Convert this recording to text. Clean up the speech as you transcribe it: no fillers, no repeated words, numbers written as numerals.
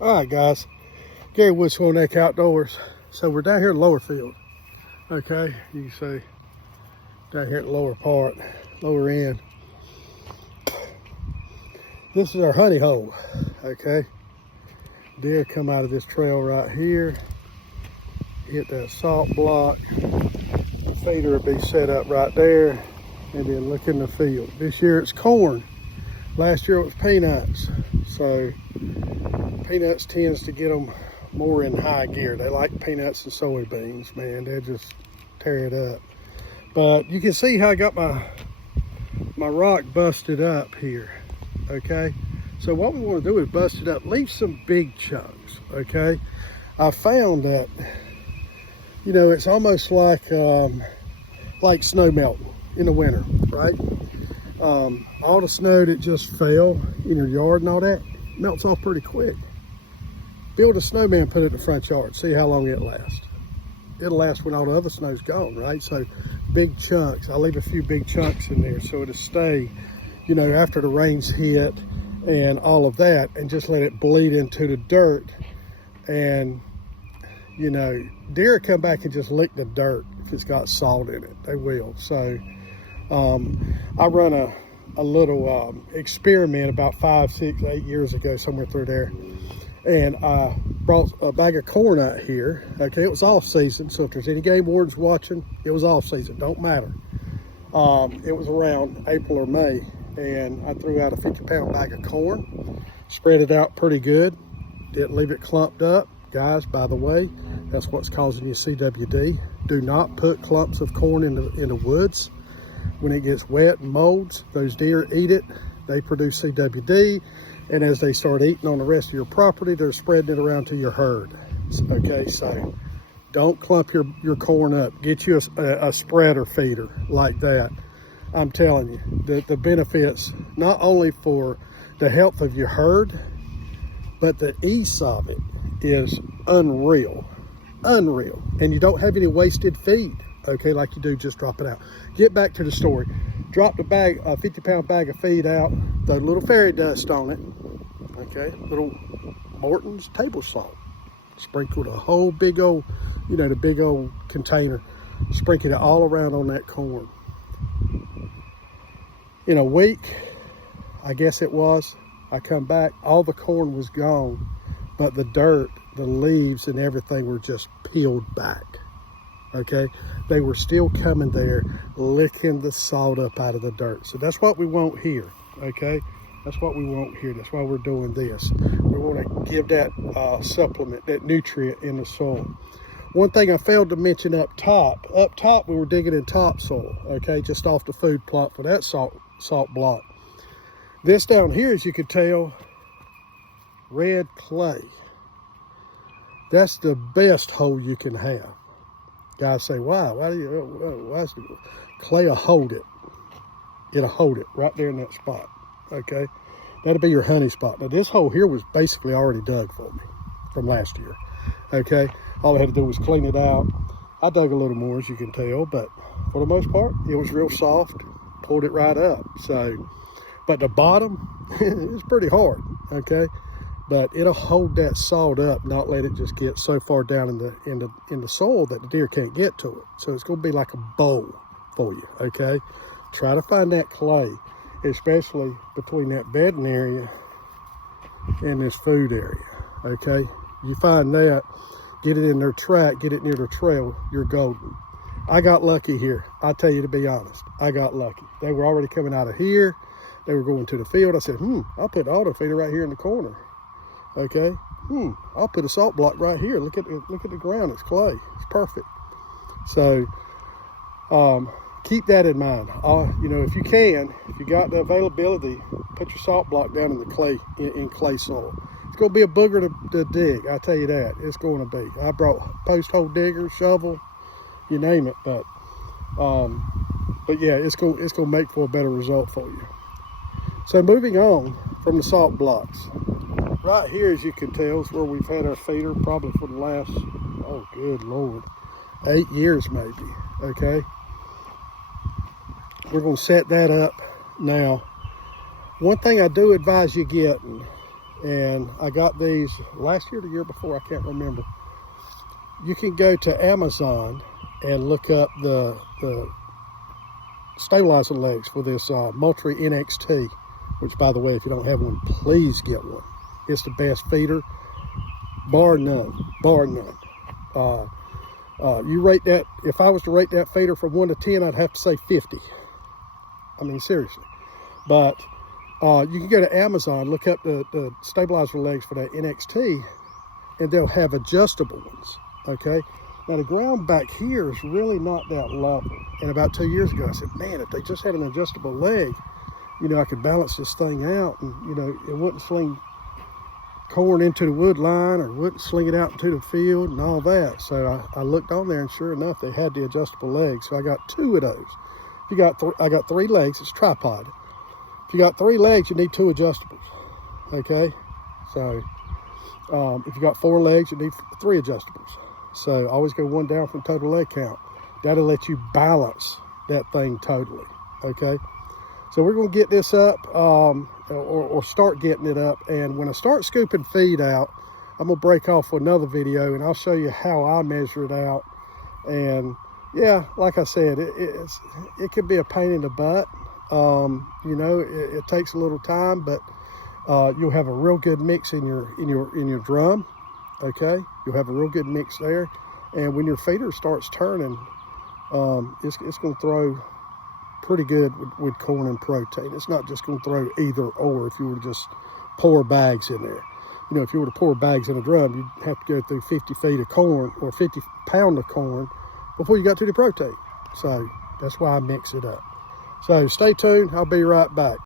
All right, guys. Gary with SwolNeck Outdoors. So we're down here in lower field. Okay, you can see down here at the lower part, lower end. This is our honey hole. Okay, deer come out of this trail right here, hit that salt block. The feeder will be set up right there, and then look in the field. This year it's corn. Last year it was peanuts. So peanuts tends to get them more in high gear. They like peanuts and soybeans, man. They just tear it up. But you can see how I got my rock busted up here. Okay, so what we want to do is bust it up, leave some big chunks. Okay, I found that, you know, it's almost like snow melting in the winter, right? All the snow that just fell in your yard and all that melts off pretty quick. Build a snowman, put it in the front yard, see how long it lasts. It'll last when all the other snow's gone, right? So big chunks, I leave a few big chunks in there so it'll stay, you know, after the rains hit and all of that, and just let it bleed into the dirt. And, you know, deer come back and just lick the dirt if it's got salt in it. They will. So I run a little experiment about 5, 6, 8 years ago, somewhere through there. And I brought a bag of corn out here. Okay, it was off season, so if there's any game wardens watching, it was off season, don't matter. It was around April or May, and I threw out a 50-pound bag of corn, spread it out pretty good, didn't leave it clumped up. Guys, by the way, that's what's causing you CWD. Do not put clumps of corn in the woods. When it gets wet and molds, those deer eat it, they produce CWD, and as they start eating on the rest of your property, they're spreading it around to your herd. Okay, so don't clump your corn up. Get you a spreader feeder like that. I'm telling you, the benefits, not only for the health of your herd, but the ease of it is unreal, unreal. And you don't have any wasted feed, okay, like you do just drop it out. Get back to the story. Drop the bag, a 50-pound bag of feed out, throw a little fairy dust on it, okay, little Morton's table salt. Sprinkled a whole big old, you know, the big old container. Sprinkle it all around on that corn. In a week, I guess it was, I come back, all the corn was gone, but the dirt, the leaves and everything were just peeled back. Okay, they were still coming there, licking the salt up out of the dirt. So that's what we want here. Okay, that's what we want here. That's why we're doing this. We want to give that supplement, that nutrient in the soil. One thing I failed to mention up top we were digging in topsoil, okay, just off the food plot for that salt block. This down here, as you can tell, red clay. That's the best hole you can have. Guys say, why? Why is the clay will hold it? It'll hold it right there in that spot, okay? That'll be your honey spot. Now, this hole here was basically already dug for me from last year, okay? All I had to do was clean it out. I dug a little more, as you can tell, but for the most part, it was real soft, pulled it right up. So, but the bottom, it's pretty hard, okay? But it'll hold that salt up, not let it just get so far down in the soil that the deer can't get to it. So it's gonna be like a bowl for you, okay? Try to find that clay, especially between that bedding area and this food area, okay? You find that, get it in their track, get it near the trail, you're golden. I got lucky here. I tell you, to be honest, I got lucky. They were already coming out of here. They were going to the field. I said, I'll put the auto feeder right here in the corner. Okay, I'll put a salt block right here. Look at the ground, it's clay, it's perfect. So keep that in mind. You know, if you got the availability, put your salt block down in the clay, in clay soil. It's gonna be a booger to dig, I tell you that. It's going to be. I brought post hole digger, shovel, you name it, but yeah, it's gonna make for a better result for you. So moving on from the salt blocks. Right here, as you can tell, is where we've had our feeder probably for the last, oh good Lord, 8 years maybe, okay? We're gonna set that up now. One thing I do advise you getting And I got these last year or the year before, I can't remember. You can go to Amazon and look up the stabilizer legs for this Moultrie NXT, which, by the way, if you don't have one, please get one. It's the best feeder, bar none, bar none. You rate that, if I was to rate that feeder from 1 to 10, I'd have to say 50. I mean, seriously. But you can go to Amazon, look up the stabilizer legs for that NXT, and they'll have adjustable ones, okay? Now, the ground back here is really not that level. And about 2 years ago, I said, man, if they just had an adjustable leg, you know, I could balance this thing out, and, you know, it wouldn't sling corn into the wood line or wouldn't sling it out into the field and all that. So I looked on there, and sure enough, they had the adjustable legs. So I got 2 of those. If you got I got 3 legs. It's tripod. If you got 3 legs, you need 2 adjustables. Okay. So if you got 4 legs, you need 3 adjustables. So always go 1 down from total leg count. That'll let you balance that thing totally. Okay. So we're going to get this up, or start getting it up. And when I start scooping feed out, I'm going to break off for another video, and I'll show you how I measure it out. And yeah, like I said, it can be a pain in the butt. You know, it takes a little time, but you'll have a real good mix in your drum. Okay, you'll have a real good mix there. And when your feeder starts turning, it's going to throw pretty good with corn and protein. It's not just going to throw either or. If you were to just pour bags in there, you know, if you were to pour bags in a drum, you'd have to go through 50 feet of corn or 50 pound of corn before you got to the protein. So that's why I mix it up. So stay tuned. I'll be right back.